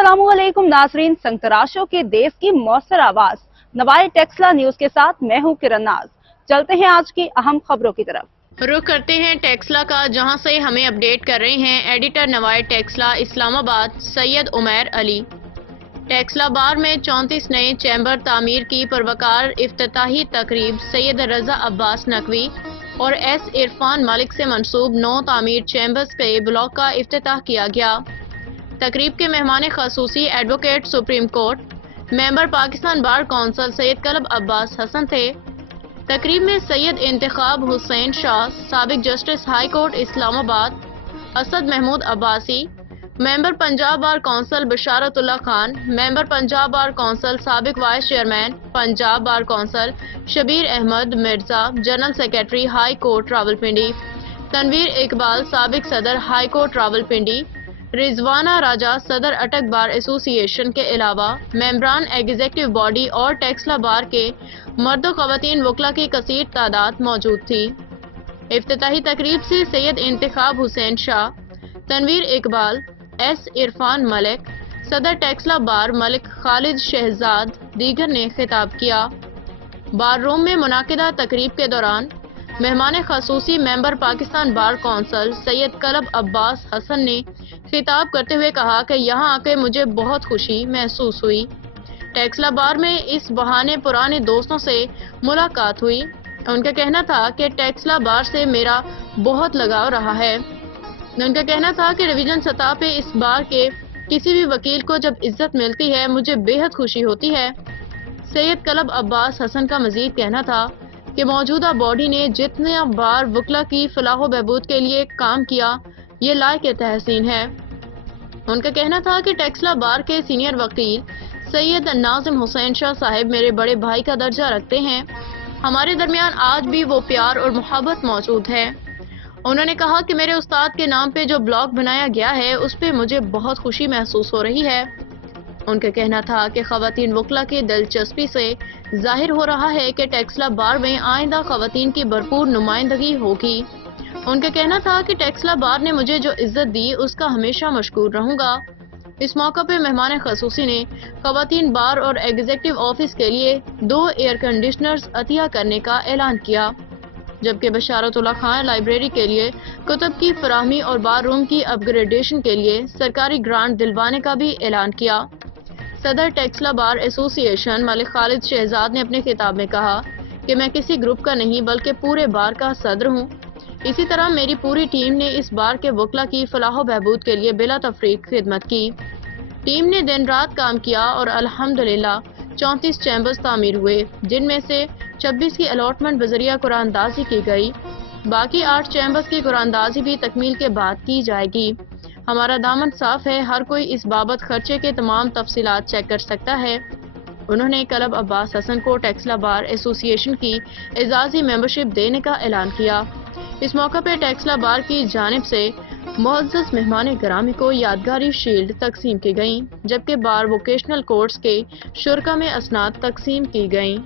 अस्सलामुअलैकुम नाजरीन, संतराशों के देश की मौसर आवाज नवाए टेक्सला न्यूज के साथ मैं हूं किरण नाज। चलते हैं आज की अहम खबरों की तरफ। रुख करते हैं टेक्सला का, जहां से हमें अपडेट कर रहे हैं एडिटर नवाए टेक्सला इस्लामाबाद सैयद उमैर अली। टेक्सला बार में 34 नए चैम्बर तामीर की पुरवकार इफ्तिताही तकरीब सैयद रजा अब्बास नकवी और एस इरफान मलिक से मंसूब 9 तामीर चैम्बर्स के ब्लॉक का इफ्तिताह किया गया। तकरीब के मेहमान खसूसी advocate supreme court member Pakistan bar council Syed Kalb Abbas Hassan थे। तकरीब में सैयद इंतखाब हुसैन शाह, साबिक justice high court Islamabad Asad Mahmood Abbasi, member Punjab bar council Basharatullah Khan, member Punjab bar council साबिक vice chairman Punjab bar council Shabbir Ahmed Mirza, general secretary high court Rawalpindi Tanveer Iqbal, साबिक सदर हाई कोर्ट रावलपिंडी रिजवाना राजा, सदर अटक बार एसोसिएशन के अलावा मेंबरान एग्जीक्यूटिव बॉडी और टेक्सला बार के मर्द व ख़वातीन वकला की कसीर तादाद मौजूद थी। इफ्तिताही तकरीब से सैयद इंतखाब हुसैन शाह, तनवीर इकबाल, एस इरफान मलिक, सदर टेक्सला बार मलिक खालिद शहजाद दीगर ने खिताब किया। बार रूम में मुनाकिदा तकरीब के दौरान मेहमान खसूसी member Pakistan bar council Syed Kalb Abbas Hasan ने खिताब करते हुए कहा कि यहाँ आके मुझे बहुत खुशी महसूस हुई। टेक्सला बार में इस बहाने पुराने दोस्तों से मुलाकात हुई। उनका कहना था कि टेक्सला बार से मेरा बहुत लगाव रहा है। उनका कहना था कि डिवीजन सतह पे इस बार के किसी भी वकील को जब इज्जत मिलती है मुझे बेहद खुशी होती है। सैयद कलब अब्बास हसन का मजीद कहना था कि मौजूदा बॉडी ने जितने बार वकला की फलाह बहबूद के लिए काम किया ये लायक तहसीन है। उनका कहना था कि टेक्सला बार के सीनियर वकील सैयद नाजिम हुसैन शाह साहिब मेरे बड़े भाई का दर्जा रखते हैं। हमारे दरमियान आज भी वो प्यार और मोहब्बत मौजूद है। उन्होंने कहा कि मेरे उस्ताद के नाम पे जो ब्लॉग बनाया गया है उस पे मुझे बहुत खुशी महसूस हो रही है। उनका कहना था कि ख़वातीन वकला की दिलचस्पी से जाहिर हो रहा है कि टेक्सला बार में आइंदा ख़वातीन की भरपूर नुमाइंदगी होगी। उनका कहना था कि टेक्सला बार ने मुझे जो इज्जत दी उसका हमेशा मशकूर रहूंगा। इस मौका पर मेहमान खसूसी ने ख़वातीन बार और एग्जीक्यूटिव ऑफिस के लिए 2 एयर कंडीशनर्स अतिया करने का ऐलान किया, जबकि बशारतुल्लाह खान लाइब्रेरी के लिए कुतुब की फराहमी और बार रूम की अपग्रेडेशन के लिए सरकारी ग्रांट दिलवाने का भी ऐलान किया। सदर टेक्सला बार एसोसिएशन मलिक खालिद शहजाद ने अपने खिताब में कहा कि मैं किसी ग्रुप का नहीं बल्कि पूरे बार का सदर हूँ। इसी तरह मेरी पूरी टीम ने इस बार के वकला की फलाह बहबूद के लिए बिला तफरीक खिदमत की। टीम ने दिन रात काम किया और अल्हम्दुलिल्लाह 34 चैम्बर्स तामीर हुए, जिनमें से 26 की अलॉटमेंट बजरिया कुरानदाजी की गई। बाकी 8 चैम्बर्स की कुरानदाजी भी तकमील के बाद की जाएगी। हमारा दामन साफ है, हर कोई इस बाबत खर्चे के तमाम तफसीलात चेक कर सकता है। उन्होंने कलब अब्बास हसन को टेक्सला बार एसोसिएशन की एजाजी मेंबरशिप देने का ऐलान किया। इस मौका पर टेक्सला बार की जानिब से मुअज़्ज़ज़ मेहमान गिरामी को यादगारी शील्ड तकसीम की गयी, जबकि बार वोकेशनल कोर्स के शुरा में असनाद तकसीम की गयी।